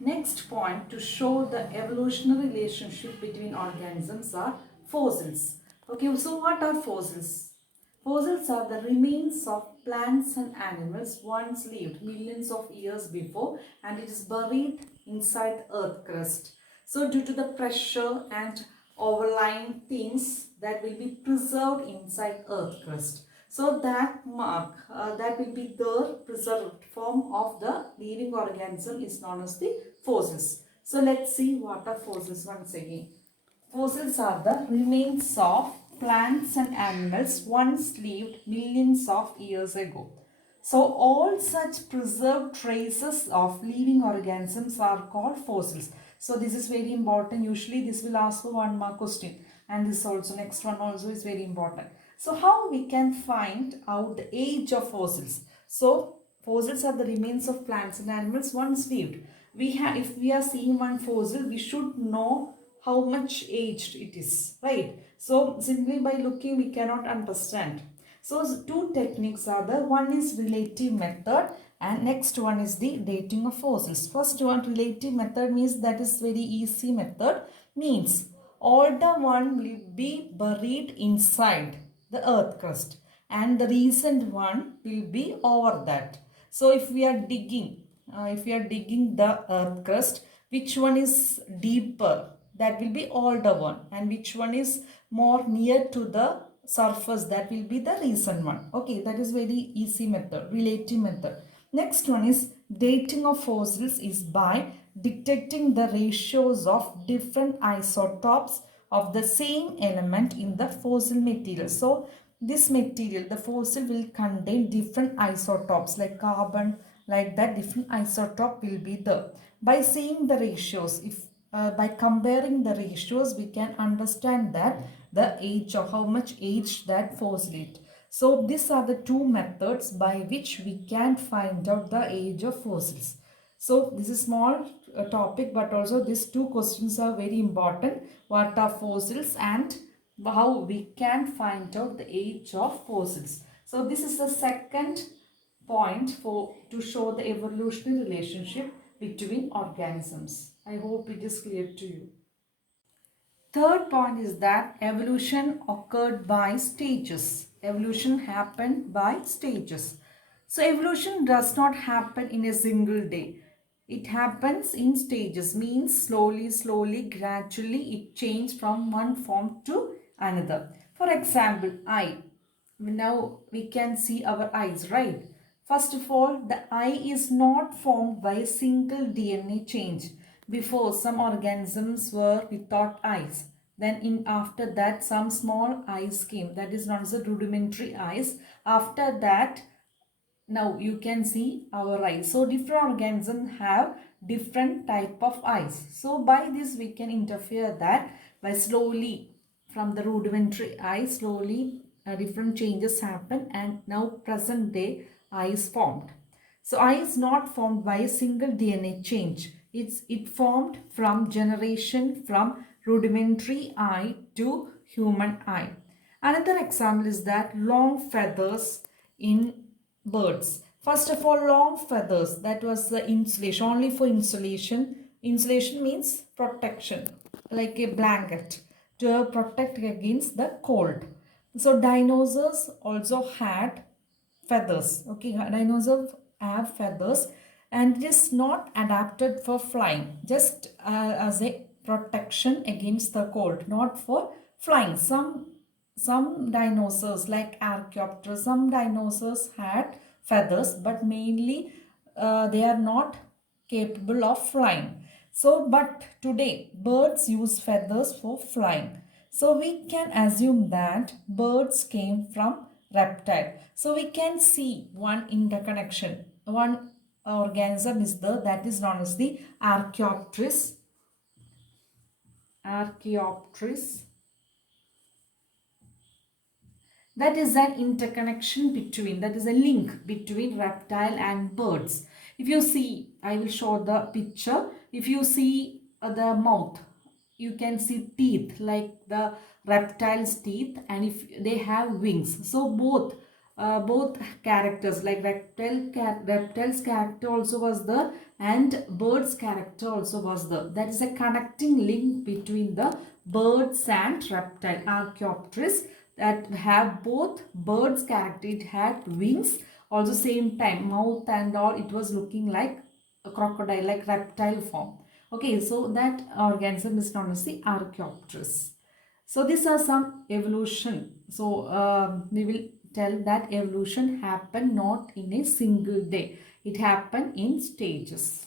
Next point to show the evolutionary relationship between organisms are fossils. Okay, so what are fossils? Fossils are the remains of plants and animals once lived millions of years before, and it is buried inside the earth crust. So due to the pressure and overlying things that will be preserved inside earth crust. So that mark that will be the preserved form of the living organism is known as the fossils. So let's see what are fossils once again. Fossils are the remains of plants and animals once lived millions of years ago. So all such preserved traces of living organisms are called fossils. So this is very important. Usually this will ask for 1 mark question, and this also next one also is very important. So how we can find out the age of fossils? So fossils are the remains of plants and animals once lived. If we are seeing one fossil, we should know how much aged it is, right? So simply by looking we cannot understand. So two techniques are there. One is relative method and next one is the dating of fossils. First one, relative method, means that is very easy method, means older one will be buried inside the earth crust and the recent one will be over that. So if we are digging the earth crust, which one is deeper, that will be older one, and which one is more near to the surface, that will be the recent one. Okay, that is very easy method, relative method. Next one is dating of fossils is by detecting the ratios of different isotopes of the same element in the fossil material. So this material, the fossil, will contain different isotopes like carbon, like that different isotope will be there. By seeing the ratios, if by comparing the ratios, we can understand that the age or how much age that fossil is. So these are the two methods by which we can find out the age of fossils. So this is small topic, but also these two questions are very important. What are fossils and how we can find out the age of fossils. So this is the second point for to show the evolutionary relationship between organisms. I hope it is clear to you. Third point is that evolution occurred by stages. Evolution happened by stages. So evolution does not happen in a single day. It happens in stages, means slowly, gradually it changes from one form to another. For example, eye. Now we can see our eyes, right? First of all, the eye is not formed by a single DNA change. Before, some organisms were without eyes. Then after that, some small eyes came. That is known as the rudimentary eyes. After that, now you can see our eyes. So different organisms have different type of eyes. So by this we can interfere that by slowly from the rudimentary eye, slowly different changes happen, and now present day eye is formed. So eye is not formed by a single DNA change. It formed from generation from rudimentary eye to human eye. Another example is that long feathers in birds. First of all, long feathers, that was the insulation, only for insulation. Insulation means protection, like a blanket to protect against the cold. So dinosaurs also had feathers. Okay, dinosaurs have feathers, and it is not adapted for flying, just as a protection against the cold, not for flying. Some dinosaurs like Archaeopteryx, some dinosaurs had feathers, but mainly they are not capable of flying. So but today birds use feathers for flying. So we can assume that birds came from reptile. So we can see one interconnection. One organism is there, that is known as the Archaeopteryx. Archaeopteryx. That is an interconnection between, that is a link between reptile and birds. If you see, I will show the picture. If you see the mouth, you can see teeth like the reptile's teeth, and if they have wings. So both both characters, like reptile's character also was there and bird's character also was there. That is a connecting link between the birds and reptile. Archaeopteryx, that have both bird's character, it had wings, also same time mouth and all, it was looking like a crocodile, like reptile form. Okay, so that organism is known as the Archaeopteryx. So these are some evolution. So we will tell that evolution happened not in a single day. It happened in stages.